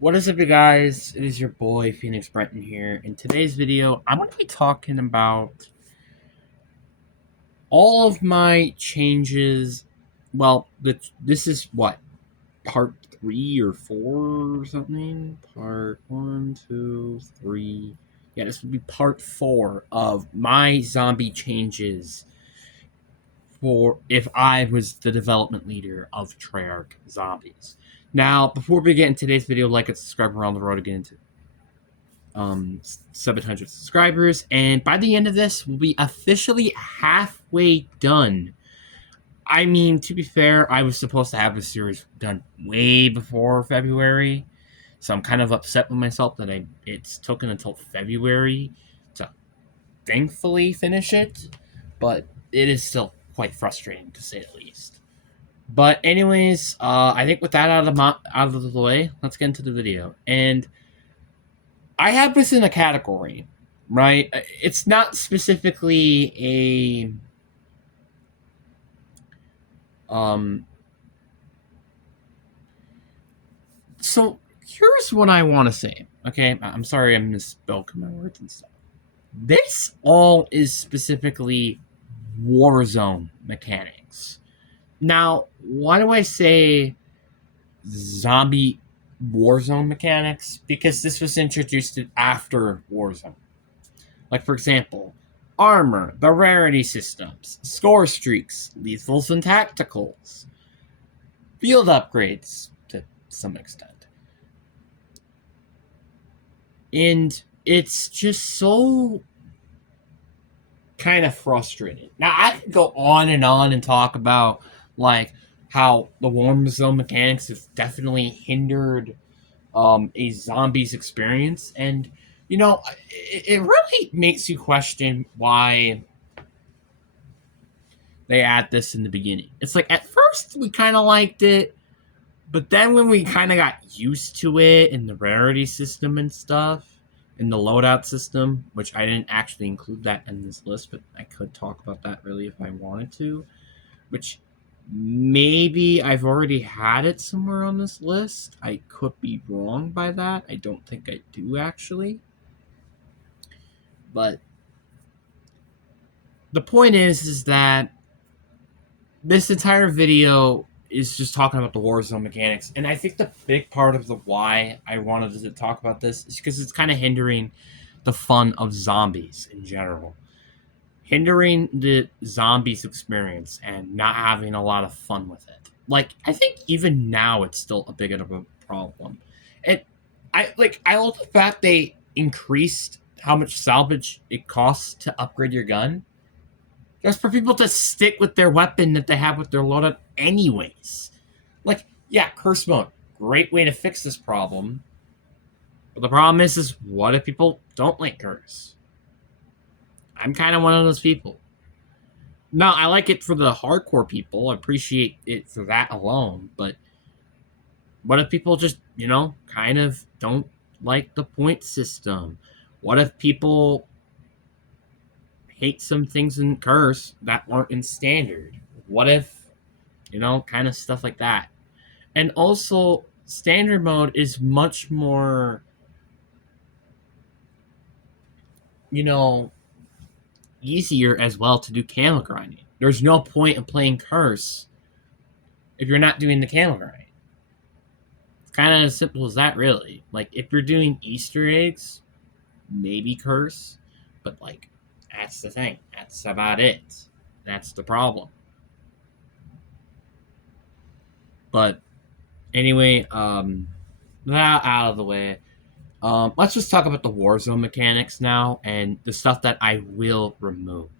What is up, you guys? It is your boy Phoenix Brenton here. In today's video, I'm going to be talking about all of my changes. Well, this is what, part 3 or 4 or something? Part one, two, three. Yeah, this would be part 4 of my zombie changes for if I was the development leader of Treyarch Zombies. Now, before we get into today's video, like and subscribe. We're on the road to get into 700 subscribers, and by the end of this, we'll be officially halfway done. I mean, to be fair, I was supposed to have this series done way before February, so I'm kind of upset with myself that it's taken until February to thankfully finish it, but it is still quite frustrating to say the least. But anyways, I think with that out of the way, let's get into the video. And I have this in a category, right? It's not specifically a. So here's what I want to say. Okay, I'm sorry I misspoke my words and stuff. This all is specifically Warzone mechanics. Now, why do I say zombie Warzone mechanics? Because this was introduced after Warzone. Like, for example, armor, the rarity systems, score streaks, lethals and tacticals, field upgrades to some extent. And it's just so kind of frustrating. Now, I could go on and talk about, like, how the Warzone mechanics have definitely hindered a zombies experience. And, it really makes you question why they add this in the beginning. It's like at first we kind of liked it, but then when we kind of got used to it and the rarity system and stuff, and the loadout system, which I didn't actually include that in this list, but I could talk about that really if I wanted to, which maybe I've already had it somewhere on this list. I could be wrong by that. I don't think I do actually. But the point is that this entire video is just talking about the Warzone mechanics, and I think the big part of the why I wanted to talk about this is because it's kind of hindering the fun of zombies in general, hindering the zombies experience, and not having a lot of fun with it. Like, I think even now it's still a big of a problem. And I love the fact they increased how much salvage it costs to upgrade your gun, just for people to stick with their weapon that they have with their loadout anyways. Like, yeah, curse mode, great way to fix this problem. But the problem is what if people don't like curse? I'm kind of one of those people. No, I like it for the hardcore people. I appreciate it for that alone. But what if people just, kind of don't like the point system? What if people hate some things in curse that aren't in standard? What if, kind of stuff like that? And also, standard mode is much more, easier as well to do camo grinding. There's no point in playing curse if you're not doing the camo grind. It's kind of as simple as that, really. Like, if you're doing Easter eggs, maybe curse, but, like, that's the thing. That's about it. That's the problem. But anyway, that out of the way. Let's just talk about the Warzone mechanics now and the stuff that I will remove.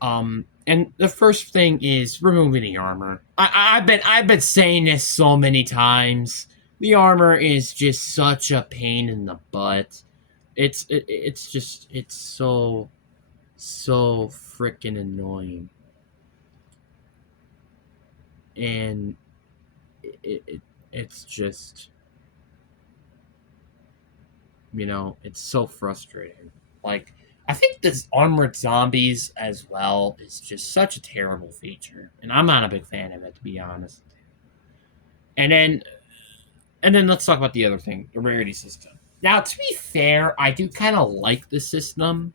And the first thing is removing the armor. I've been saying this so many times. The armor is just such a pain in the butt. It's so freaking annoying, and it's just, it's so frustrating. Like, I think this armored zombies as well is just such a terrible feature, and I'm not a big fan of it, to be honest. And then And then let's talk about the other thing, the rarity system. Now, to be fair, I do kind of like the system,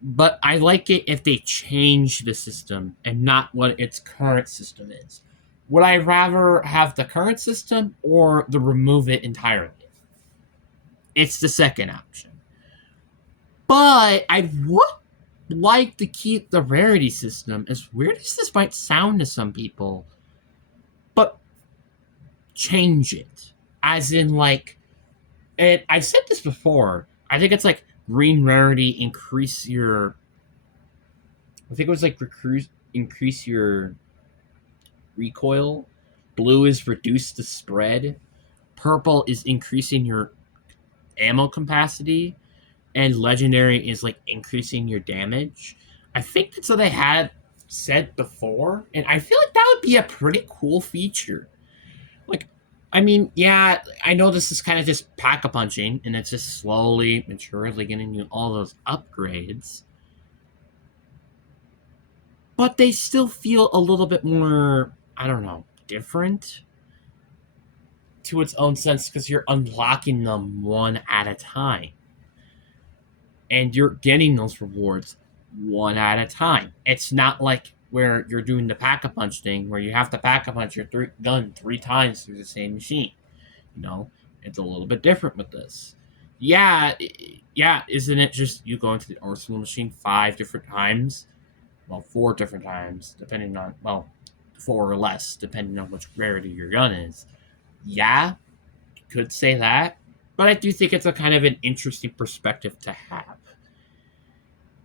but I like it if they change the system and not what its current system is. Would I rather have the current system or the remove it entirely? It's the second option. But I would like to keep the rarity system, as weird as this might sound to some people, but change it. As in, like, and I've said this before, I think it's like green rarity increase your. I think it was like increase your recoil. Blue is reduce the spread. Purple is increasing your ammo capacity. And legendary is like increasing your damage. I think that's what they had said before. And I feel like that would be a pretty cool feature. Like, I mean, yeah, I know this is kind of just pack-a-punching, and it's just slowly, maturely getting you all those upgrades. But they still feel a little bit more, I don't know, different to its own sense because you're unlocking them one at a time. And you're getting those rewards one at a time. It's not like where you're doing the pack-a-punch thing where you have to pack-a-punch your gun 3 times through the same machine. You know, it's a little bit different with this. Yeah, yeah, isn't it just you go into the arsenal machine 5 different times? Well, 4 different times, depending on, well, 4 or less, depending on which rarity your gun is. Yeah, you could say that, but I do think it's a kind of an interesting perspective to have.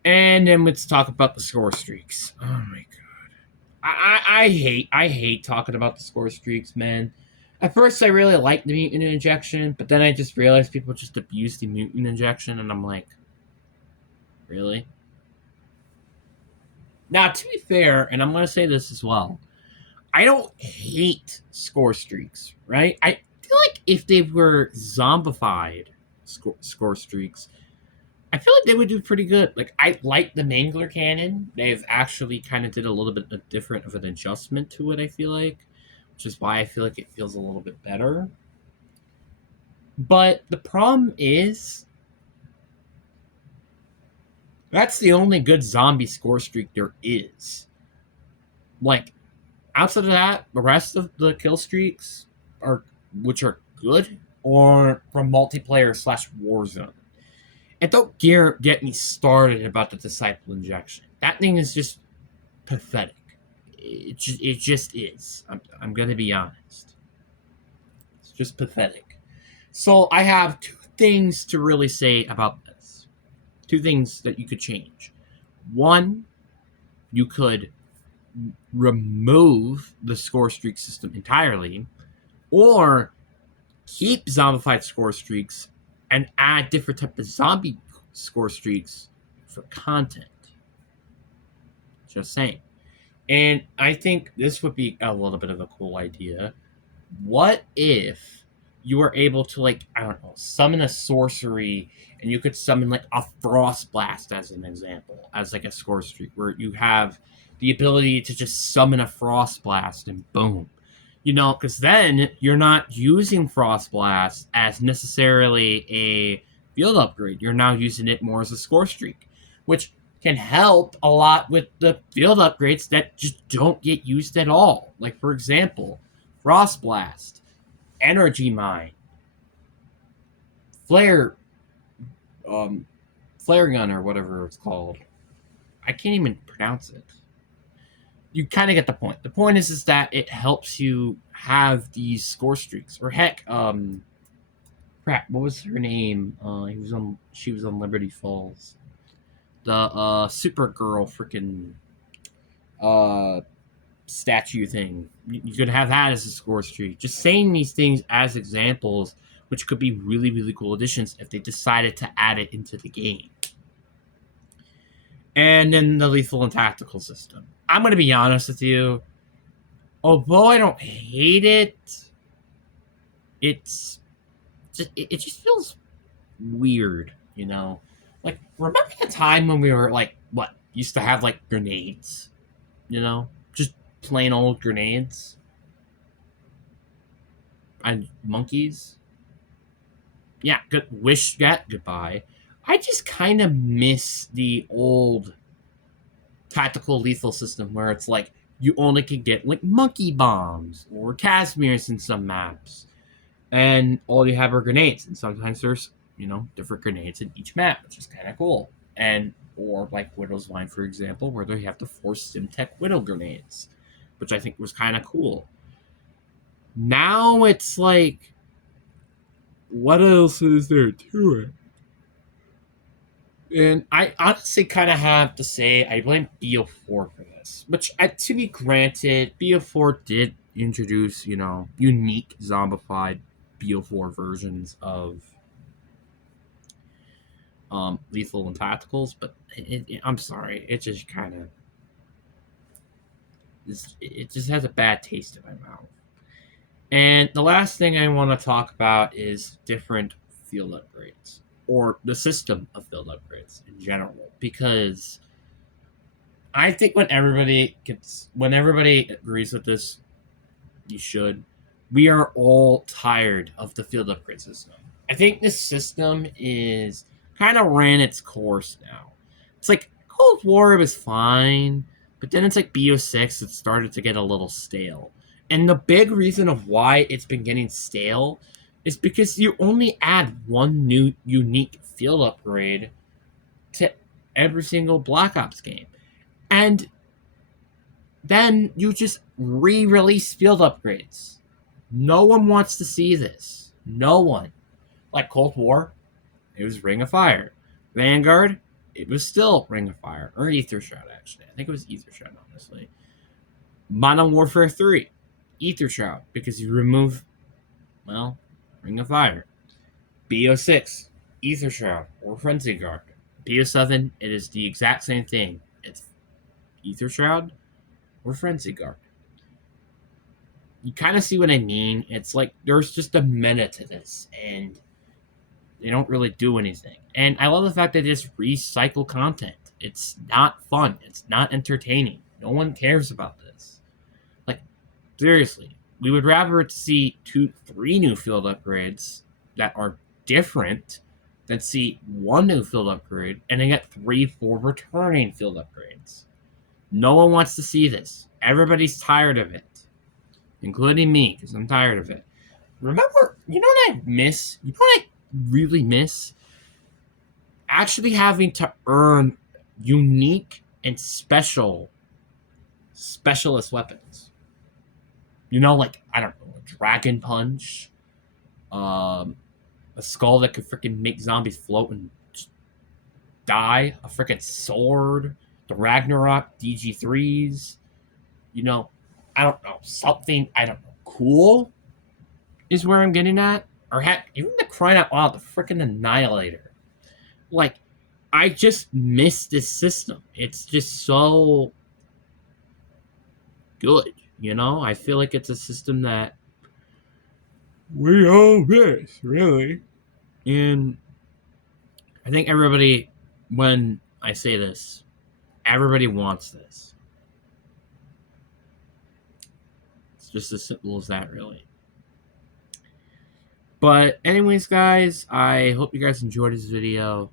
And then let's talk about the score streaks. Oh my god, I hate talking about the score streaks, man. At first, I really liked the mutant injection, but then I just realized people just abuse the mutant injection, and I'm like, really? Now, to be fair, and I'm going to say this as well, I don't hate score streaks, right? I feel like if they were zombified score streaks, I feel like they would do pretty good. Like, I like the Mangler cannon. They've actually kind of did a little bit of different of an adjustment to it, I feel like, which is why I feel like it feels a little bit better. But the problem is, that's the only good zombie score streak there is. Like, outside of that, the rest of the kill streaks are, which are good, or from multiplayer slash Warzone. And don't get me started about the disciple injection. That thing is just pathetic. It just is. I'm gonna be honest. It's just pathetic. So I have 2 things to really say about this. 2 things that you could change. One, you could remove the score streak system entirely, or keep zombified score streaks and add different type of zombie score streaks for content. Just saying. And I think this would be a little bit of a cool idea. What if you were able to, like, I don't know, summon a sorcery, and you could summon like a frost blast as an example, as like a score streak, where you have the ability to just summon a frost blast and boom. Because then you're not using Frost Blast as necessarily a field upgrade. You're now using it more as a score streak, which can help a lot with the field upgrades that just don't get used at all. Like, for example, Frost Blast, Energy Mine, Flare, Flare Gun, or whatever it's called. I can't even pronounce it. You kind of get the point. The point is that it helps you have these score streaks. Or heck, crap, what was her name? She was on Liberty Falls. The Supergirl freaking statue thing. You could have that as a score streak. Just saying these things as examples, which could be really, really cool additions if they decided to add it into the game. And then the lethal and tactical system. I'm going to be honest with you. Although I don't hate it, it just feels weird, Like, remember the time when we were, like, used to have, like, grenades? Just plain old grenades? and monkeys. Yeah, good. Wish that goodbye. I just kind of miss the old tactical lethal system where it's like you only can get like monkey bombs or Casimirs in some maps, and all you have are grenades. And sometimes there's different grenades in each map, which is kind of cool. And or like Widow's Line, for example, where they have to force Simtech Widow grenades, which I think was kind of cool. Now it's like, what else is there to it? And I honestly kind of have to say I blame BO4 for this. Which, to be granted, BO4 did introduce, unique zombified BO4 versions of lethal and tacticals. But I'm sorry, it just kind of it just has a bad taste in my mouth. And the last thing I want to talk about is different field upgrades, or the system of field upgrades in general, because I think when everybody agrees with this, you should. We are all tired of the field upgrade system. I think this system is kind of ran its course now. It's like Cold War was fine, but then it's like BO6 it started to get a little stale. And the big reason of why it's been getting stale is because you only add one new unique field upgrade to every single Black Ops game. And then you just re-release field upgrades. No one wants to see this. No one. Like Cold War, it was Ring of Fire. Vanguard, it was still Ring of Fire. Or Ether Shroud, actually. I think it was Ether Shroud, honestly. Modern Warfare 3, Ether Shroud, because you remove, Ring of Fire. BO6, Ether Shroud, or Frenzy Guard. BO7, it is the exact same thing. It's Ether Shroud or Frenzy Guard. You kind of see what I mean. It's like there's just a meta to this, and they don't really do anything. And I love the fact that they just recycle content. It's not fun. It's not entertaining. No one cares about this. Like, seriously, we would rather see 2-3 new field upgrades that are different than see one new field upgrade and then get 3-4 returning field upgrades. No one wants to see this. Everybody's tired of it, including me, because I'm tired of it. Remember, you know what I miss? You know what I really miss? Actually having to earn unique and specialist weapons. Like, I don't know, a Dragon Punch, a skull that could freaking make zombies float and just die, a freaking sword, the Ragnarok DG3s, I don't know, something, I don't know, cool is where I'm getting at. Or heck, even the crying out loud, the freaking Annihilator. Like, I just miss this system. It's just so good, I feel like it's a system that we all miss, really. And I think everybody, when I say this, everybody wants this. It's just as simple as that, really. But anyways, guys, I hope you guys enjoyed this video.